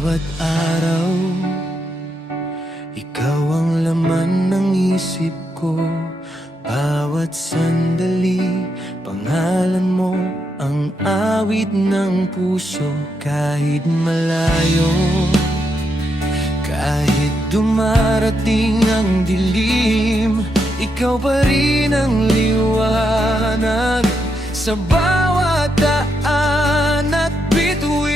Bawat araw, ikaw ang laman ng isip ko. Bawat sandali, pangalan mo ang awit ng puso. Kahit malayo, kahit dumarating ang dilim, ikaw pa rin ang liwanag sa bawat daan at bituin.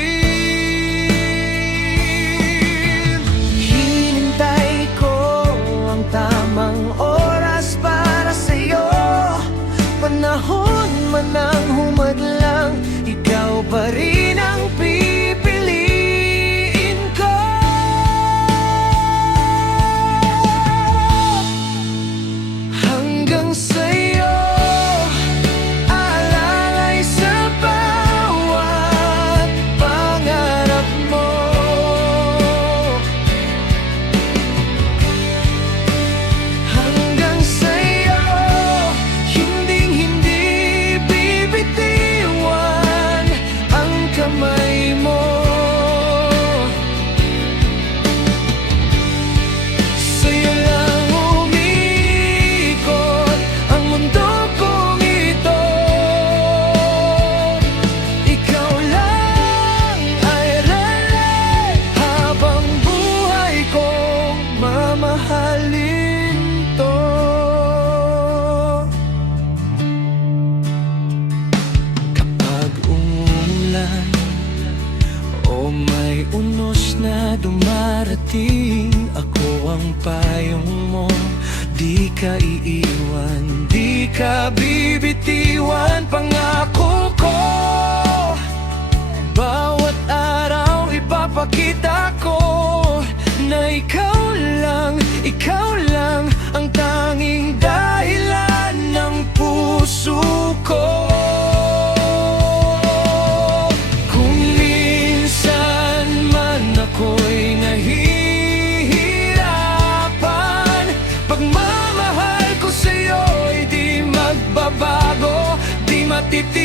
Hinintay ko ang tamang oras para sa'yo. Panahon man ang humadlang, ikaw pa rin ang pipiliin ko. Hanggang sa'yo, alalay sa bawat pangarap mo. Hanggang sa'yo, hinding-hindi bibitiwan ang kamay mo. Sa'yo lang umiikot ang mundo kong ito. Ikaw lang ay rely habang buhay kong mamahalin to. Kapag umuulan o may unos na dumarating, ako ang payong mo. Di ka iiwan, di ka bibitiwan. Pangako ko, bawat araw ipapakita ko na ikaw lang ang tanging dahilan ng puso ko. Kung minsan man ako'y nahihirapan, pagmamahal ko sa'yo'y di magbabago, di matitigilan.